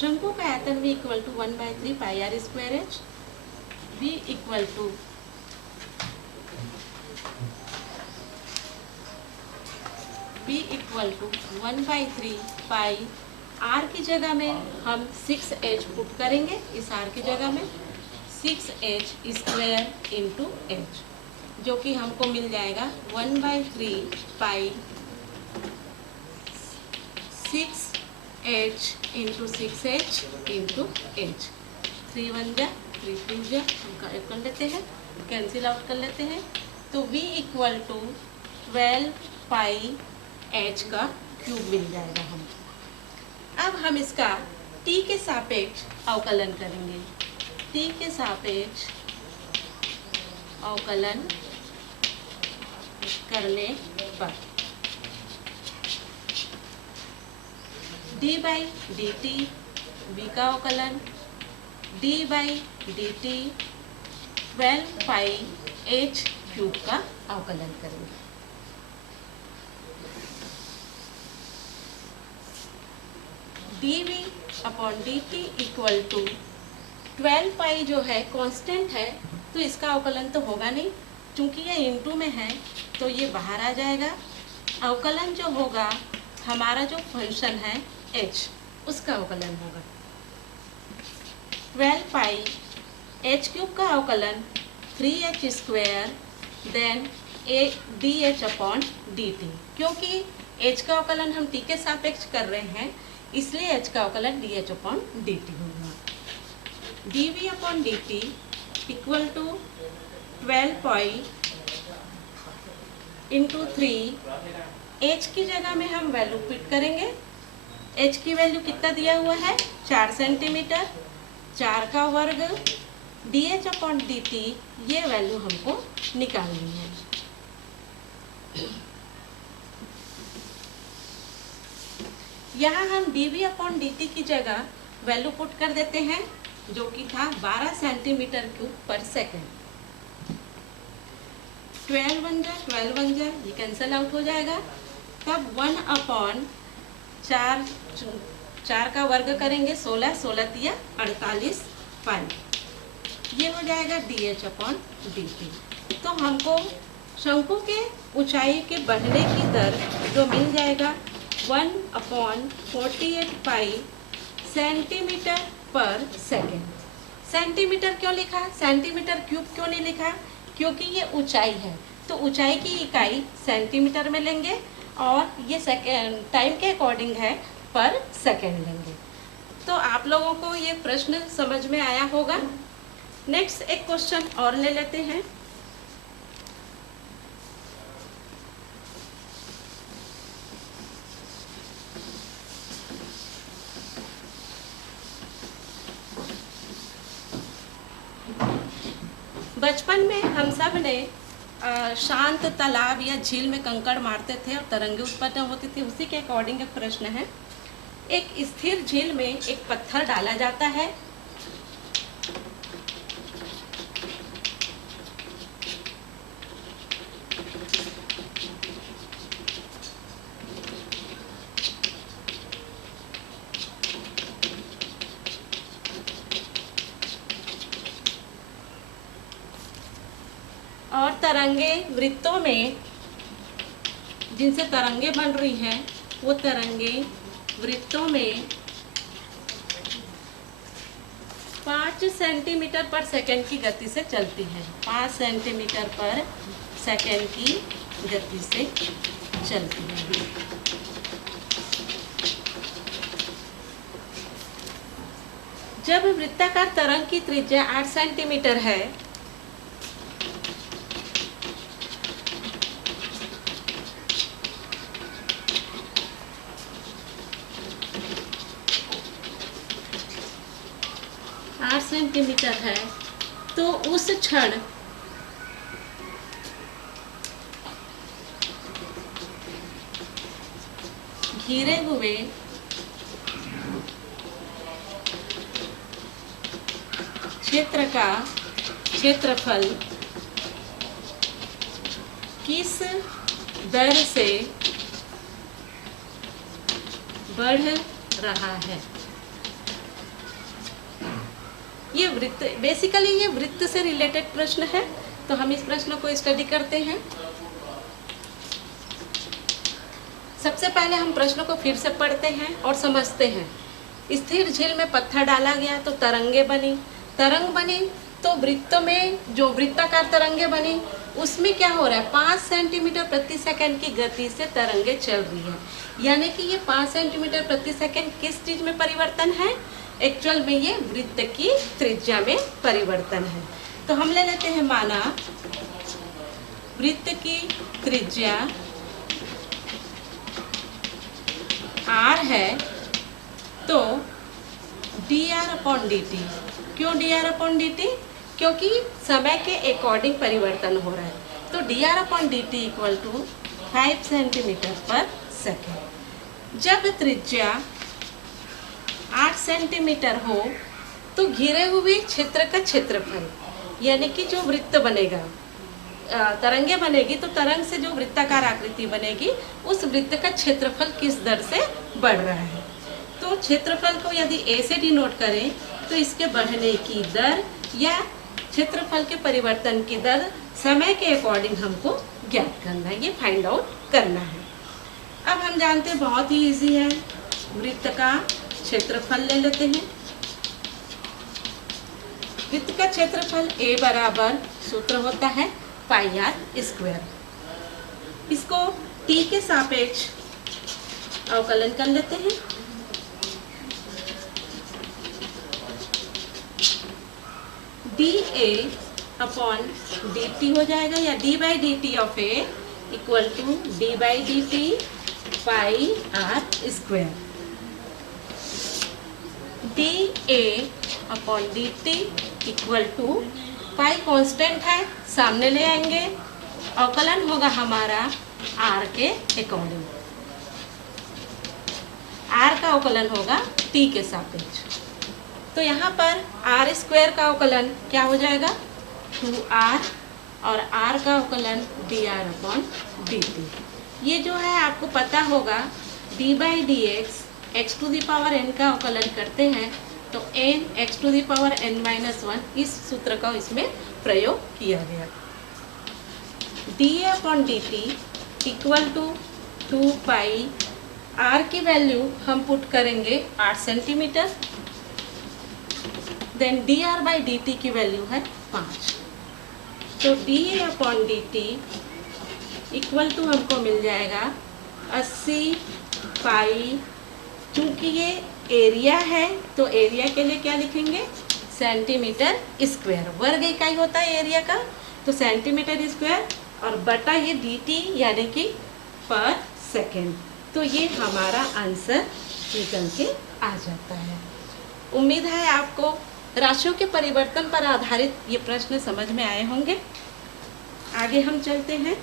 शंकु का आयतन V equal to 1/3 pi r square h. V equal to V equal to 1/3 pi r की जगह में हम 6h पुट करेंगे। इस आर की जगह में 6h स्क्वायर इंटू एच, जो कि हमको मिल जाएगा 1/3 पाई 6h into 6h into H. 3 1 जा 3 2 जा, हम कर लेते हैं, कैंसिल आउट कर लेते हैं। तो V equal to 12 pi h का क्यूब मिल जाएगा हमको। अब हम इसका t के सापेक्ष अवकलन करेंगे। t के सापेक्ष अवकलन करने पर d by d t v का अवकलन d by d t 12 pi h cube का अवकलन करेंगे। dv upon dt equal to 12 pi जो है कांस्टेंट है, तो इसका अवकलन तो होगा नहीं, क्योंकि ये इनटू में है तो ये बाहर आ जाएगा। अवकलन जो होगा हमारा जो फंक्शन है h, उसका अवकलन होगा। 12 पाई h क्यूब का अवकलन 3h square then dh upon dt, क्योंकि h का अवकलन हम t के सापेक्ष कर रहे हैं, इसलिए h का अवकलन dh अपॉन dt होगा। dv upon dt equal to 12 pi into 3, h की जगह में हम वैल्यू पुट करेंगे। h की वैल्यू कितना दिया हुआ है 4 सेंटीमीटर, 4 का वर्ग dh अपॉन dt, ये वैल्यू हमको निकालनी है। यहाँ हम dv अपॉन dt की जगह वैल्यू पुट कर देते हैं, जो कि था 12 सेंटीमीटर क्यूब पर सेकेंड। 12 बन जा 12 बन जा, ये कैंसिल आउट हो जाएगा। तब 1 अपॉन 4 का वर्ग करेंगे 16, 16 दिया 48 पाई, ये हो जाएगा dh अपॉन dt। तो हमको शंकु के ऊंचाई के बढ़ने की दर जो मिल जाएगा 1 अपॉन 48 पाई सेंटीमीटर पर सेकेंड। सेंटीमीटर क्यों लिखा, सेंटीमीटर क्यूब क्यों नहीं लिखा, क्योंकि ये ऊंचाई है, तो ऊंचाई की इकाई सेंटीमीटर में लेंगे और ये सेकेंड टाइम के अकॉर्डिंग है पर सेकेंड लेंगे। तो आप लोगों को ये प्रश्न समझ में आया होगा। नेक्स्ट एक क्वेश्चन और ले लेते हैं। बचपन में हम सब ने शांत तालाब या झील में कंकड़ मारते थे और तरंगे उत्पन्न होती थी, उसी के अकॉर्डिंग एक प्रश्न है। एक स्थिर झील में एक पत्थर डाला जाता है, और तरंगे वृत्तों में, जिनसे तरंगे बन रही हैं, वो तरंगे वृत्तों में 5 सेंटीमीटर पर सेकेंड की गति से चलती है। 5 सेंटीमीटर पर सेकेंड की गति से चलती है। जब वृत्ताकार तरंग की त्रिज्या 8 सेंटीमीटर है, सेंटीमीटर है, तो उस क्षण घिरे हुए क्षेत्र का क्षेत्रफल किस दर से बढ़ रहा है। ये वृत्त, बेसिकली ये वृत्त से रिलेटेड प्रश्न है, तो हम इस प्रश्न को स्टडी करते हैं। सबसे पहले हम प्रश्न को फिर से पढ़ते हैं और समझते हैं। स्थिर झील में पत्थर डाला गया तो तरंगे बनी, तरंग बनी तो वृत्त में जो वृत्ताकार तरंगे बनी उसमें क्या हो रहा है, 5 सेंटीमीटर प्रति सेकंड की गति से तरंगे चल रही है। यानी कि ये 5 सेंटीमीटर प्रति सेकंड किस चीज में परिवर्तन है, एक्चुअल में ये वृत्त की त्रिज्या में परिवर्तन है। तो हम ले लेते हैं, माना वृत्त की त्रिज्या r है, तो dr/dt। क्यों dr/dt? क्योंकि समय के अकॉर्डिंग परिवर्तन हो रहा है। तो dr/dt इक्वल टू 5 सेंटीमीटर पर सेकेंड। जब त्रिज्या 8 सेंटीमीटर हो तो घिरे हुए क्षेत्र का क्षेत्रफल, यानी कि जो वृत्त बनेगा, तरंगे बनेगी तो तरंग से जो वृत्ताकार आकृति बनेगी उस वृत्त का क्षेत्रफल किस दर से बढ़ रहा है। तो क्षेत्रफल को यदि ए से डिनोट करें तो इसके बढ़ने की दर या क्षेत्रफल के परिवर्तन की दर समय के अकॉर्डिंग हमको ज्ञात करना है, ये फाइंड आउट करना है। अब हम जानते हैं, बहुत ही इजी है, वृत्त का क्षेत्रफल ले लेते हैं। वृत्त का क्षेत्रफल ए बराबर सूत्र होता है पाई आर स्क्वायर। इसको टी के सापेक्ष अवकलन कर लेते हैं। D a upon d t हो जाएगा, या d by d t of a equal to d by d t pi r square. D a upon d t equal to pi constant है, सामने ले आएंगे, अवकलन होगा हमारा आर के अकॉर्डिंग। आर का अवकलन होगा टी के सापेक्ष। तो यहाँ पर आर स्क्वायर का अवकलन क्या हो जाएगा, 2r, और r का अवकलन dr/dt। ये जो है आपको पता होगा, d/dx x to the power n का अवकलन करते हैं तो n x to the power n-1, इस सूत्र का इसमें प्रयोग किया गया। dA/dt equal to 2 pi, r की वैल्यू हम पुट करेंगे 8 सेंटीमीटर, देन dr/dt की वैल्यू है 5। तो dA/dt इक्वल टू हमको मिल जाएगा 80 पाई। चूँकि ये एरिया है तो एरिया के लिए क्या लिखेंगे, सेंटीमीटर स्क्वायर। वर्ग इकाई होता है एरिया का, तो सेंटीमीटर स्क्वायर, और बटा ये dt यानी कि पर सेकेंड। तो ये हमारा आंसर निकल के आ जाता है। उम्मीद है आपको राशियों के परिवर्तन पर आधारित ये प्रश्न समझ में आए होंगे। आगे हम चलते हैं।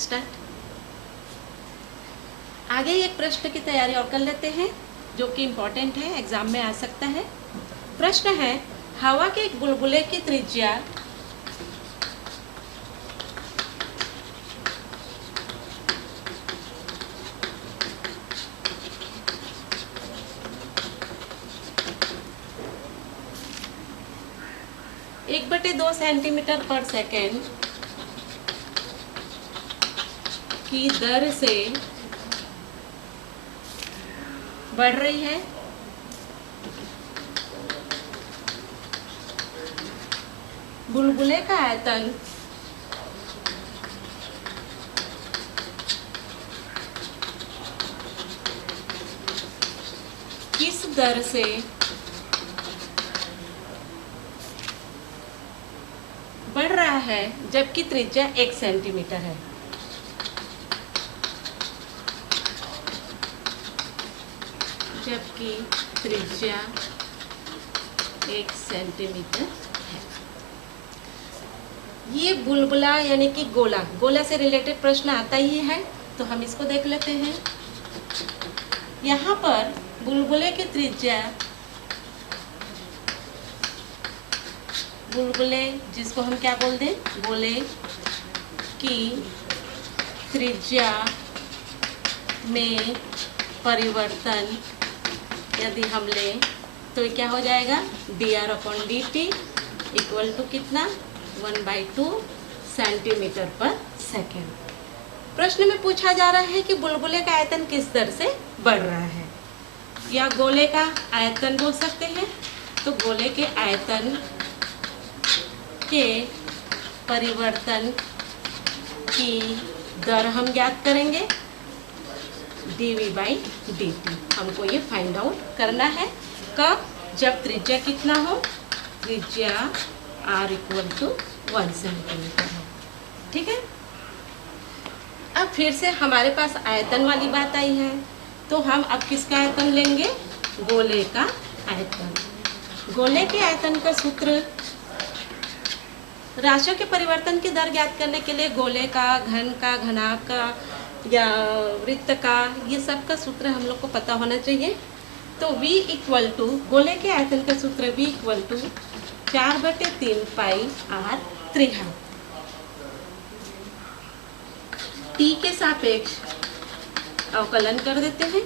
स्टार्ट। आगे एक प्रश्न की तैयारी और कर लेते हैं जो कि इम्पोर्टेंट है, एग्जाम में आ सकता है। प्रश्न है, हवा के एक बुलबुले की त्रिज्या एक बटे 2 सेंटीमीटर पर सेकेंड की दर से बढ़ रही है। बुलबुले का आयतन किस दर से बढ़ रहा है जबकि त्रिज्या 1 सेंटीमीटर है। जबकि त्रिज्या 1 सेंटीमीटर है। ये बुलबुला यानी कि गोला, गोला से रिलेटेड प्रश्न आता ही है, तो हम इसको देख लेते हैं। यहाँ पर बुलबुले की त्रिज्या, बुलबुले जिसको हम क्या बोल दें, गोले की त्रिज्या में परिवर्तन यदि हम लें तो क्या हो जाएगा, dr/dt इक्वल टू कितना, 1/2 सेंटीमीटर पर सेकेंड। प्रश्न में पूछा जा रहा है कि बुलबुले का आयतन किस दर से बढ़ रहा है, या गोले का आयतन बोल सकते हैं। तो गोले के आयतन के परिवर्तन की दर हम ज्ञात करेंगे, dv/dt। हमको ये फाइंड आउट करना है कब, जब त्रिज्या कितना हो, त्रिज्या r इक्वल टू 1 सेंटीमीटर हो। ठीक है, अब फिर से हमारे पास आयतन वाली बात आई है, तो हम अब किसका आयतन लेंगे, गोले का आयतन। गोले के आयतन का सूत्र, राशियों के परिवर्तन की दर ज्ञात करने के लिए गोले का, घन का, घनाभ का या वृत्त का, ये सब का सूत्र हम लोग को पता होना चाहिए। तो v इक्वल टू, गोले के आयतन का सूत्र v equal to 4/3 pi r त्रिज्या, t के सापेक्ष अवकलन कर देते हैं।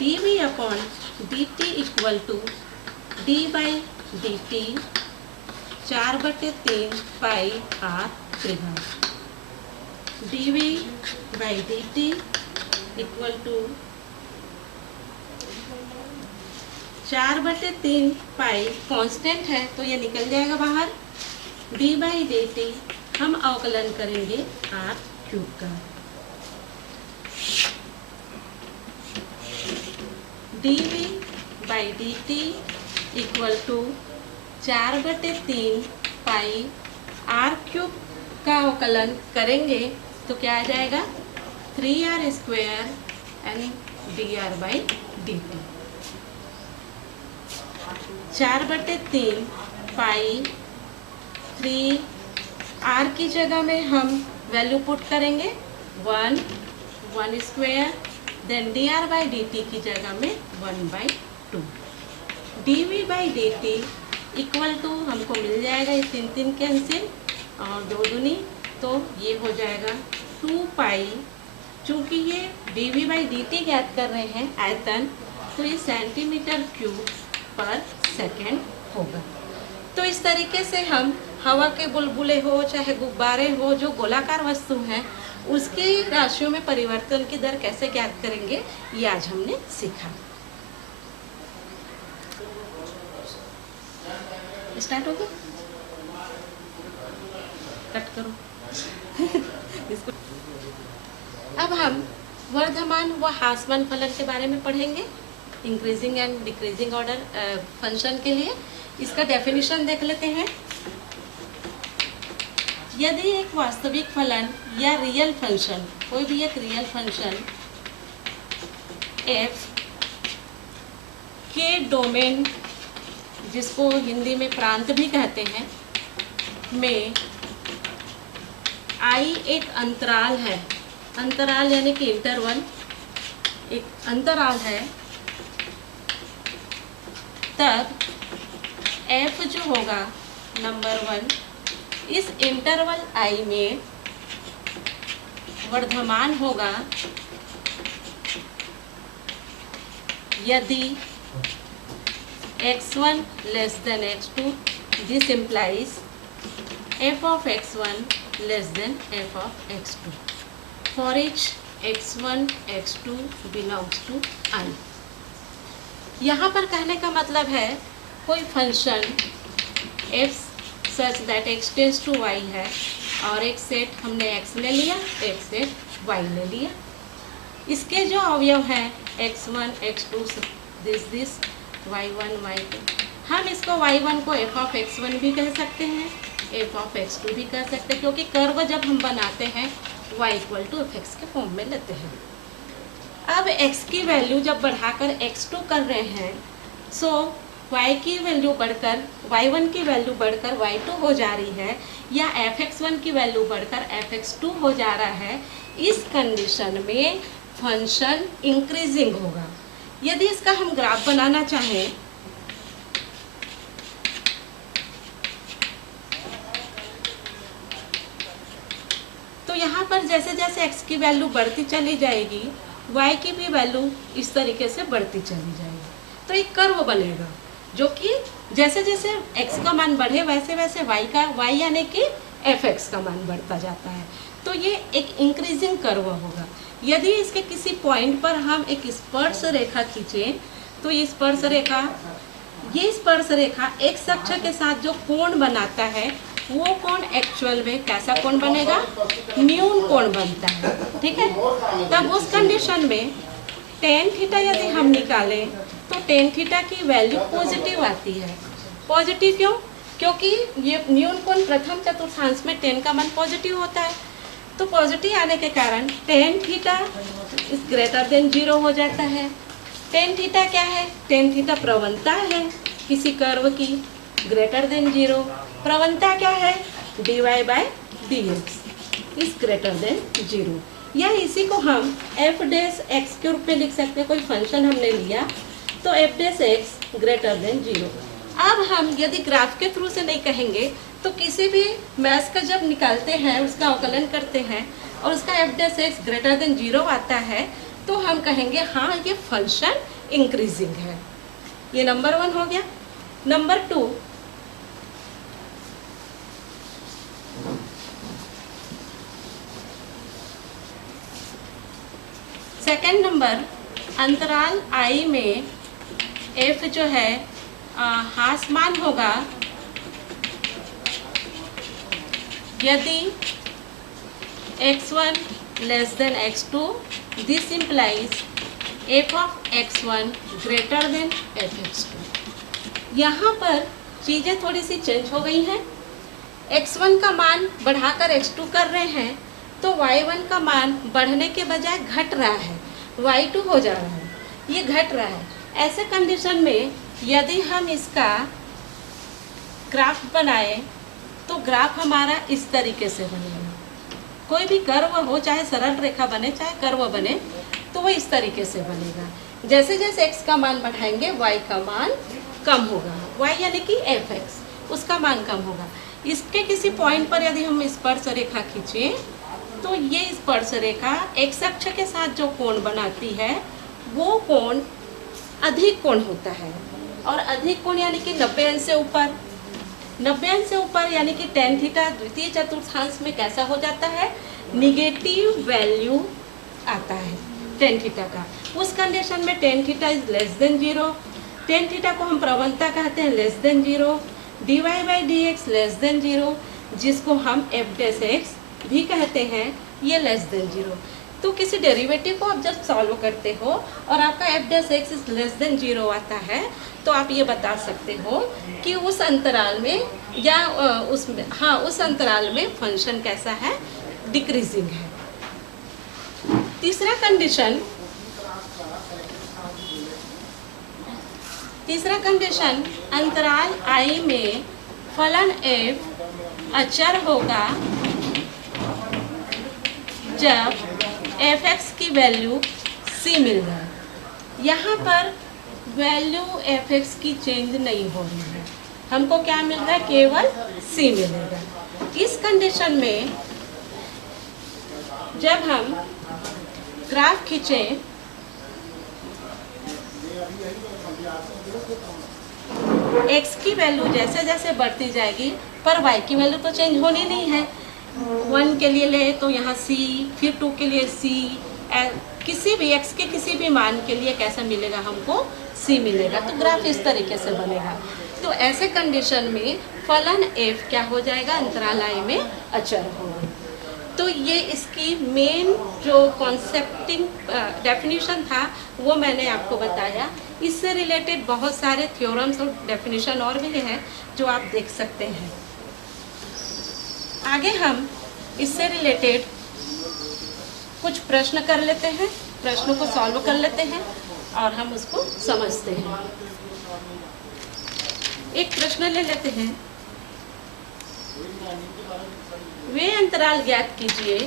dv/dt equal to d/dt 4/3 pi r त्रिज्या, dv/dt equal to 4/3 pi, constant है तो ये निकल जाएगा बाहर, d/dt हम अवकलन करेंगे r³ का, dv/dt equal to 4/3 pi r³ का अवकलन करेंगे तो क्या आ जाएगा, 3r² and dr/dt। 4/3 pi 3r की जगह में हम वैल्यू पुट करेंगे 1 देन dr/dt की जगह में 1/2। dv/dt इक्वल टू हमको मिल जाएगा, ये 3 कैंसिल और 2 दूनी, तो ये हो जाएगा 2 पाई। चूँकि ये dv/dt ज्ञात कर रहे हैं आयतन, तो ये सेंटीमीटर क्यूब पर सेकेंड होगा। तो इस तरीके से हम हवा के बुलबुले हो चाहे गुब्बारे हो, जो गोलाकार वस्तु हैं, उसकी राशियों में परिवर्तन की दर कैसे ज्ञात करेंगे, ये आज हमने सीखा। स्टार्ट होगा, कट करो इसको। अब हम वर्धमान व ह्रासमान फलन के बारे में पढ़ेंगे, increasing and decreasing order function के लिए। इसका डेफिनेशन देख लेते हैं। यदि एक वास्तविक फलन या रियल फंक्शन, कोई भी एक रियल फंक्शन f के डोमेन, जिसको हिंदी में प्रांत भी कहते हैं, में i एक अंतराल है, अंतराल यानी कि इंटरवल, एक अंतराल है, तब f जो होगा नंबर 1, इस इंटरवल i में वर्धमान होगा यदि x1 less than x2, this implies f of x1 less than f of x2 for each x1 x2 belongs to I। यहाँ पर कहने का मतलब है कोई function f such that x tends to y है, और एक सेट हमने x ले लिया, एक सेट y ले लिया। इसके जो अवयव हैं x1 x2 this y1 y2, हम इसको y1 को f of x1 भी कह सकते हैं, f of x2 भी कह सकते हैं, क्योंकि कर्व जब हम बनाते हैं y इक्वल टू fx के फॉर्म में लेते हैं। अब x की वैल्यू जब बढ़ाकर x2 कर रहे हैं, सो y की वैल्यू बढ़कर y1 की वैल्यू बढ़कर y2 हो जा रही है, या fx1 की वैल्यू बढ़कर fx2 हो जा रहा है, इस कंडीशन में फंक्शन इंक्रीजिंग होगा। यदि इसका हम ग्राफ बनाना चाहें तो यहाँ पर जैसे जैसे x की वैल्यू बढ़ती चली जाएगी, y की भी वैल्यू इस तरीके से बढ़ती चली जाएगी। तो एक कर्व बनेगा जो कि जैसे जैसे x का मान बढ़े वैसे वैसे y यानी कि fx का मान बढ़ता जाता है। तो ये एक इंक्रीजिंग कर्व होगा। यदि इसके किसी पॉइंट पर हम एक स्पर्श रेखा खींचें तो ये स्पर्श रेखा x अक्ष के साथ जो कोण बनाता है वो कोण एक्चुअल में कैसा कोण बनेगा? न्यून कोण बनता है। ठीक है, तब उस कंडीशन में टेन थीटा यदि हम निकालें तो टेन थीटा की वैल्यू पॉजिटिव आती है। पॉजिटिव क्यों? क्योंकि ये न्यून कोण प्रथम चतुर्थांश में टेन का मान पॉजिटिव होता है। तो पॉजिटिव आने के कारण tan theta is greater than 0 हो जाता है। टेन थीटा क्या है? टेन थीटा प्रवणता है किसी कर्व की, ग्रेटर देन 0। प्रवणता क्या है? dy by dx is greater than 0। या इसी को हम f डैश x के रूप में लिख सकते हैं। कोई फंक्शन हमने लिया तो f dash x greater than 0। अब हम यदि ग्राफ के थ्रू से नहीं कहेंगे तो किसी भी मैथ का जब निकालते हैं, उसका अवकलन करते हैं और उसका f dash x greater than 0 आता है तो हम कहेंगे हाँ ये फंक्शन इंक्रीजिंग है। ये नंबर 1 हो गया। नंबर 2, सेकेंड नंबर, अंतराल I में f जो है ह्रासमान होगा यदि x1 less than x2, this implies f of x1 greater than fx2। यहाँ पर चीज़ें थोड़ी सी चेंज हो गई हैं। x1 का मान बढ़ाकर x2 कर रहे हैं तो y1 का मान बढ़ने के बजाय घट रहा है, y2 हो जा रहा है, ये घट रहा है। ऐसे कंडीशन में यदि हम इसका ग्राफ बनाएं तो ग्राफ हमारा इस तरीके से बनेगा। कोई भी कर्व हो, चाहे सरल रेखा बने चाहे कर्व बने, तो वो इस तरीके से बनेगा। जैसे जैसे x का मान बढ़ाएंगे y का मान कम होगा, y यानी कि fx, उसका मान कम होगा। इसके किसी पॉइंट पर यदि हम स्पर्श रेखा खींचें तो ये स्पर्श रेखा x अक्ष के साथ जो कोण बनाती है वो कोण अधिक कोण होता है। और अधिक कोण यानी कि 90 अंश से ऊपर, 90 अंश से ऊपर यानी कि टेन थीटा द्वितीय चतुर्थांश में कैसा हो जाता है? निगेटिव वैल्यू आता है टेन थीटा का। उस कंडीशन में tan theta is less than 0। Tan theta को हम प्रवणता कहते हैं less than 0। dy by dx less than 0, जिसको हम f डैश x भी कहते हैं, ये लेस देन 0। तो किसी डेरिवेटिव को आप जब सॉल्व करते हो और आपका f dash x is less than 0 आता है तो आप ये बता सकते हो कि उस अंतराल में या उस अंतराल में फंक्शन कैसा है? डिक्रीजिंग है। तीसरा कंडीशन, अंतराल I में फलन f अचर होगा जब fx की वैल्यू c मिल जाए। यहाँ पर वैल्यू fx की चेंज नहीं हो रही है, हमको क्या मिल रहा है? केवल c मिलेगा। इस कंडीशन में जब हम ग्राफ खींचें x की वैल्यू जैसे जैसे बढ़ती जाएगी पर y की वैल्यू तो चेंज होनी नहीं है। 1 के लिए ले तो यहाँ c, फिर 2 के लिए c, किसी भी x के किसी भी मान के लिए कैसा मिलेगा? हमको c मिलेगा। तो ग्राफ इस तरीके से बनेगा। तो ऐसे कंडीशन में फलन f क्या हो जाएगा? अंतराल I में अचर होगा। तो ये इसकी मेन जो कॉन्सेप्टिंग डेफिनेशन था वो मैंने आपको बताया। इससे रिलेटेड बहुत सारे थ्योरम्स और डेफिनेशन और भी हैं जो आप देख सकते हैं। आगे हम इससे रिलेटेड कुछ प्रश्न कर लेते हैं, प्रश्नों को सॉल्व कर लेते हैं और हम उसको समझते हैं। एक प्रश्न ले लेते हैं। वे अंतराल ज्ञात कीजिए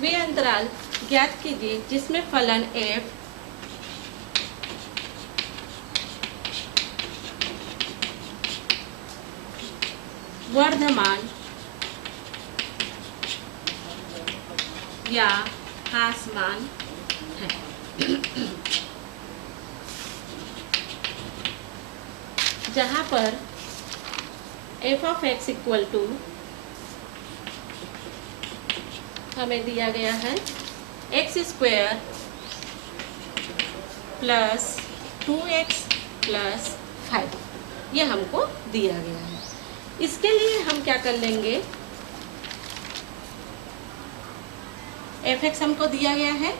वे अंतराल ज्ञात कीजिए जिसमें फलन f वर्धमान या ह्रासमान है। जहां पर f of x equal to हमें दिया गया है x square plus 2x plus 5, ये हमको दिया गया है। इसके लिए हम क्या कर लेंगे, fx हमको दिया गया है,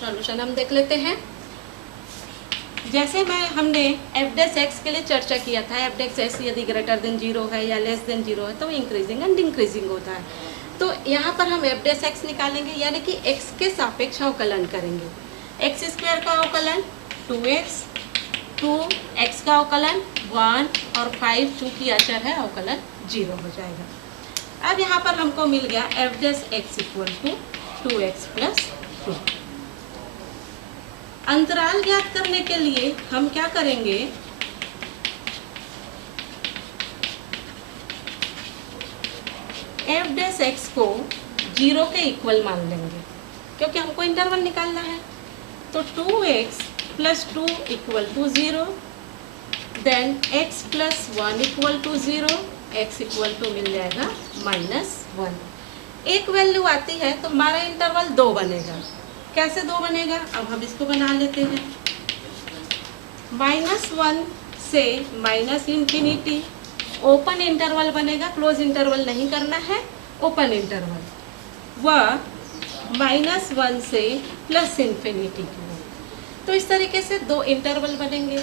सॉल्यूशन हम देख लेते हैं। जैसे हमने एफ डैश एक्स के लिए चर्चा किया था, एफ डैश एक्स यदि ग्रेटर देन 0 है या लेस देन 0 है तो इंक्रीजिंग एंड डिक्रीजिंग होता है। तो यहाँ पर हम एफ डैश एक्स निकालेंगे, यानी कि एक्स के सापेक्ष अवकलन करेंगे। एक्स स्क्वायर का अवकलन 2x, 2x का अवकलन 1 और 5 चूँकि अचर है अवकलन 0 हो जाएगा। अब यहाँ पर हमको मिल गया f dash x equal to 2x plus 2। अंतराल ज्ञात करने के लिए हम क्या करेंगे, एफ डैश एक्स को 0 के इक्वल मान लेंगे क्योंकि हमको इंटरवल निकालना है। तो 2x plus 2 equal to 0, then x plus 1 equal to 0, x equal to मिल जाएगा -1। एक वैल्यू आती है तो हमारा इंटरवल 2 बनेगा। कैसे 2 बनेगा, अब हम इसको बना लेते हैं। -1 से -∞ ओपन इंटरवल बनेगा, क्लोज इंटरवल नहीं करना है, ओपन इंटरवल। वह -1 से +∞ की। तो इस तरीके से 2 इंटरवल बनेंगे।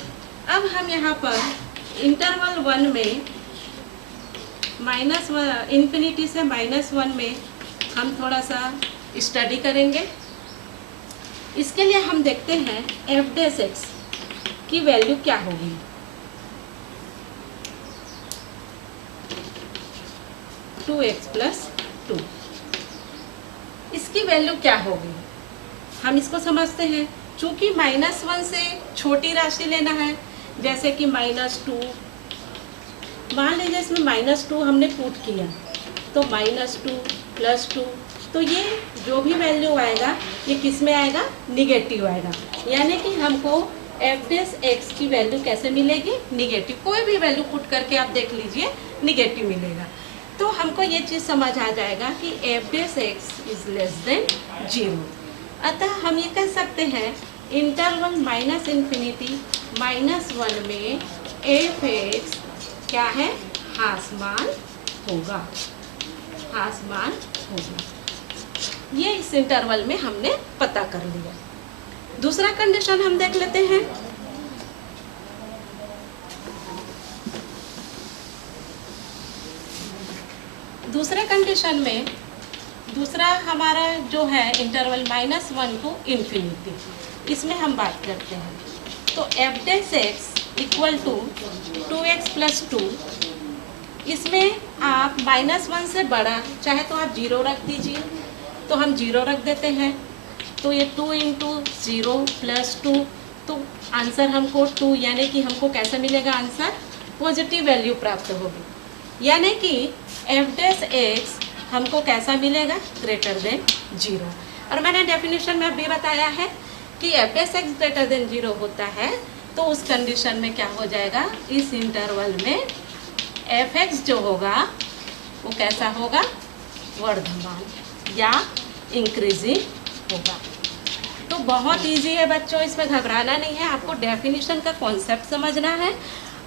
अब हम यहाँ पर इंटरवल 1 में ∞ से -1 में हम थोड़ा सा स्टडी करेंगे। इसके लिए हम देखते हैं एफ डैश एक्स की वैल्यू क्या होगी। टू एक्स प्लस 2, इसकी वैल्यू क्या होगी हम इसको समझते हैं। चूंकि -1 से छोटी राशि लेना है, जैसे कि -2, मान लीजिए इसमें -2 हमने पुट किया तो -2 प्लस 2, तो ये जो भी वैल्यू आएगा ये किस में आएगा, निगेटिव आएगा। यानी कि हमको एफ डैश एक्स की वैल्यू कैसे मिलेगी, निगेटिव। कोई भी वैल्यू पुट करके आप देख लीजिए निगेटिव मिलेगा। तो हमको ये चीज़ समझ आ जाएगा कि F dash x is less than 0। अतः हम ये कह सकते हैं इंटरवल -∞ -1 में एफ एक्स क्या है, ह्रासमान होगा, ह्रासमान होगा। ये इस इंटरवल में हमने पता कर लिया। दूसरा कंडीशन हम देख लेते हैं। दूसरे कंडीशन में दूसरा हमारा जो है इंटरवल -1 टू ∞, इसमें हम बात करते हैं। तो f dash x equal to 2x plus 2, इसमें आप -1 से बड़ा चाहे तो आप 0 रख दीजिए, तो हम 0 रख देते हैं। तो ये 2 × 0 प्लस 2, तो आंसर हमको 2, यानी कि हमको कैसा मिलेगा आंसर, पॉजिटिव वैल्यू प्राप्त होगी। यानी कि एफ डैश एक्स हमको कैसा मिलेगा, ग्रेटर देन 0। और मैंने डेफिनेशन में अभी बताया है कि F dash x greater than 0 होता है तो उस कंडीशन में क्या हो जाएगा, इस इंटरवल में एफ एक्स जो होगा वो कैसा होगा, वर्धमान या इंक्रीजिंग होगा। तो बहुत इजी है बच्चों, इसमें घबराना नहीं है। आपको डेफिनेशन का कॉन्सेप्ट समझना है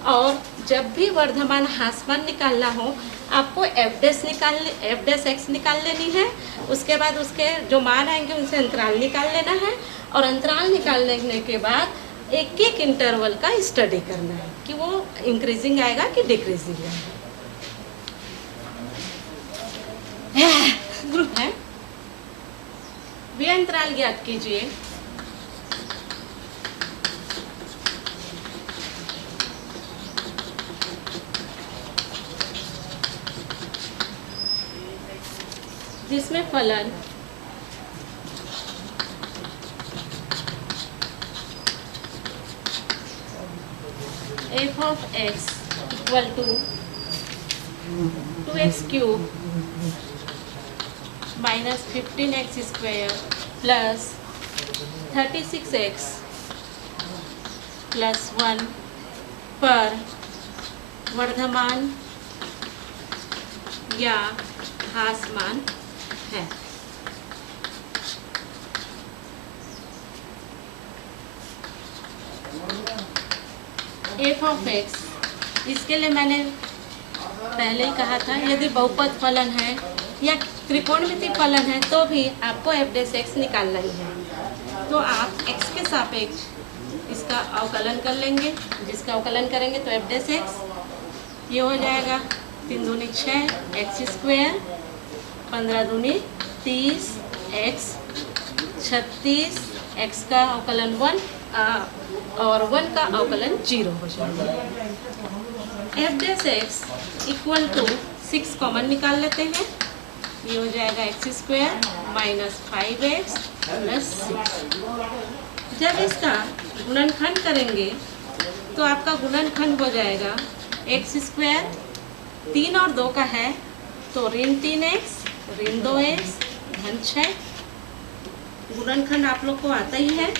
और जब भी वर्धमान ह्रासमान निकालना हो आपको एफ डैश एक्स निकाल लेनी है। उसके बाद उसके जो मान आएंगे उनसे अंतराल निकाल लेना है और अंतराल निकाल लेने के बाद एक एक इंटरवल का स्टडी करना है कि वो इंक्रीजिंग आएगा कि डिक्रीजिंग आएगा। ग्रुप है, वे अंतराल ज्ञात कीजिए जिसमें फलन f of x equal to 2x cube minus 15x square plus 36x plus 1 पर वर्धमान या ह्रासमान है। f of x, इसके लिए मैंने पहले ही कहा था यदि बहुपद फलन है या त्रिकोणमितीय फलन है तो भी आपको f डैश x निकालना ही है। तो आप x के सापेक्ष इसका अवकलन कर लेंगे, जिसका अवकलन करेंगे तो f डैश x ये हो जाएगा 3 दूनी 6 x स्क्वायर, 15 दूनी 30 x 36 x का अवकलन 1 और 1 का अवकलन 0 हो जाएगा। f dash x equal to 6 common निकाल लेते हैं, ये हो जाएगा x square minus 5x plus 6। जब इसका गुणनखंड करेंगे तो आपका गुणनखंड हो जाएगा x स्क्वायर 3 और 2 का है तो ऋण 3x ऋण 2x धन 6। गुणनखंड आप लोग को आता ही है।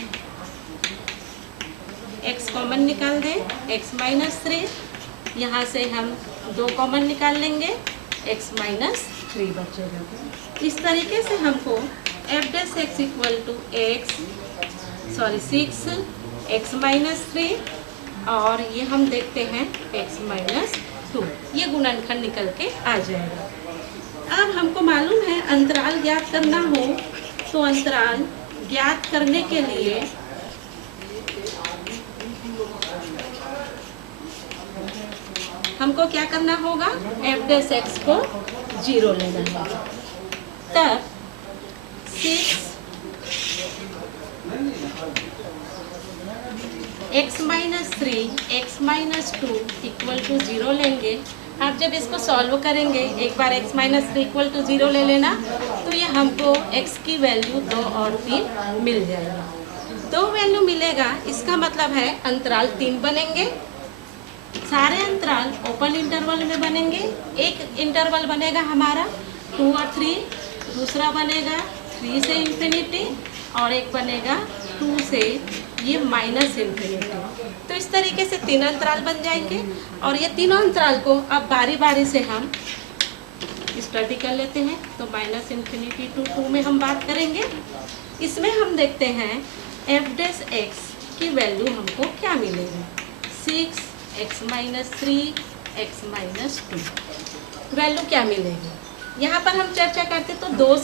x कॉमन निकाल दें, x माइनस 3, यहाँ से हम 2 कॉमन निकाल लेंगे, x माइनस 3 बचेगा। इस तरीके से हमको f dash x equal to 6 x minus 3 और ये हम देखते हैं x माइनस 2, ये गुणनखंड निकल के आ जाएगा। अब हमको मालूम है अंतराल ज्ञात करना हो तो अंतराल ज्ञात करने के लिए हमको क्या करना होगा, f डैश x को 0 लेना है। तब 6 x minus 3 x minus 2 equal to 0 लेंगे। आप जब इसको सॉल्व करेंगे, एक बार x माइनस 3 इक्वल टू 0 ले लेना तो ये हमको x की वैल्यू 2 और 3 मिल जाएगी। 2 वैल्यू मिलेगा, इसका मतलब है अंतराल 3 बनेंगे। सारे अंतराल ओपन इंटरवल में बनेंगे। एक इंटरवल बनेगा हमारा 2 और 3, दूसरा बनेगा 3 से इंफिनिटी और एक बनेगा 2 से ये माइनस इंफिनिटी। तो इस तरीके से 3 अंतराल बन जाएंगे और ये तीनों अंतराल को अब बारी बारी से हम स्टडी कर लेते हैं। तो माइनस इंफिनिटी टू 2 में हम बात करेंगे। इसमें हम देखते हैं f डैश x की वैल्यू हमको क्या मिलेगी, 6 x minus 3 x minus 2 value क्या मिलेगी। यहाँ पर हम चर्चा करते तो 2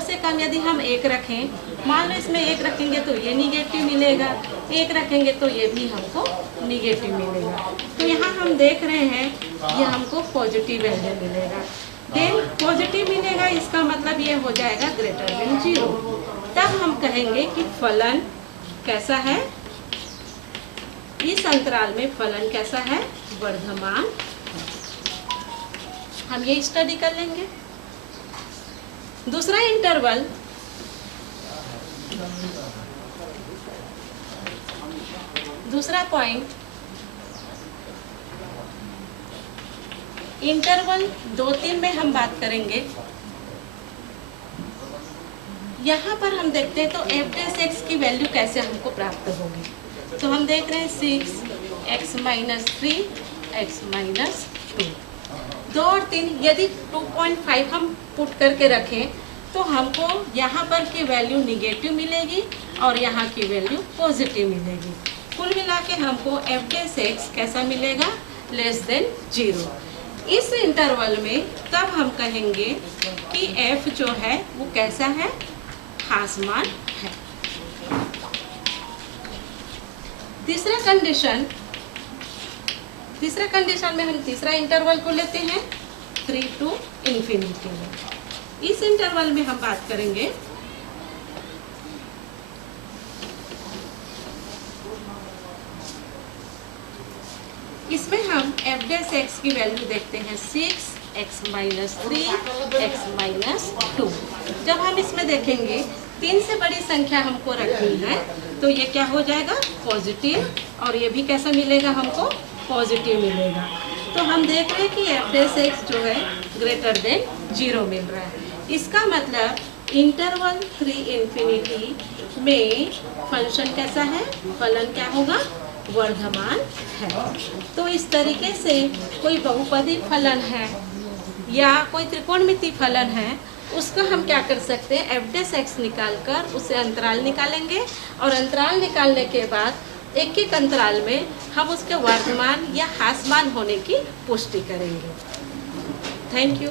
से कम यदि हम 1 रखें, मान लो इसमें 1 रखेंगे तो ये निगेटिव मिलेगा, 1 रखेंगे तो ये भी हमको निगेटिव मिलेगा। तो यहाँ हम देख रहे हैं ये हमको पॉजिटिव वैल्यू मिलेगा। देन पॉजिटिव मिलेगा, इसका मतलब ये हो जाएगा ग्रेटर देन 0। तब हम कहेंगे कि फलन कैसा है, इस अंतराल में फलन कैसा है, वर्धमान। हम ये स्टडी कर लेंगे। दूसरा इंटरवल दूसरा पॉइंट इंटरवल 2-3 में हम बात करेंगे। यहाँ पर हम देखते हैं तो f डैश x की वैल्यू कैसे हमको प्राप्त होगी। तो हम देख रहे हैं 6 x माइनस 3 x माइनस 2, 2 और 3 यदि 2.5 हम पुट करके रखें तो हमको यहाँ पर की वैल्यू निगेटिव मिलेगी और यहाँ की वैल्यू पॉजिटिव मिलेगी। कुल मिला के हमको f डैश x कैसा मिलेगा, लेस देन 0। इस इंटरवल में तब हम कहेंगे कि f जो है वो कैसा है, ह्रासमान है। तीसरा कंडीशन में हम तीसरा इंटरवल को लेते हैं 3 to infinity में। इस इंटरवल में हम बात करेंगे इसमें हम f डैश x की वैल्यू देखते हैं 6x माइनस 3 x माइनस 2। जब हम इसमें देखेंगे 3 से बड़ी संख्या हमको रखनी है तो ये क्या हो जाएगा पॉजिटिव, और ये भी कैसा मिलेगा हमको पॉजिटिव मिलेगा। तो हम देख रहे हैं कि f डैश x जो है ग्रेटर देन 0 मिल रहा है। इसका मतलब इंटरवल 3 इंफिनिटी में फंक्शन कैसा है, फलन क्या होगा, वर्धमान है। तो इस तरीके से कोई बहुपदी फलन है या कोई त्रिकोणमितीय फलन है, उसका हम क्या कर सकते हैं, एफ डैश एक्स निकाल कर उसे अंतराल निकालेंगे, और अंतराल निकालने के बाद एक एक अंतराल में हम उसके वर्धमान या ह्रासमान होने की पुष्टि करेंगे। Thank you.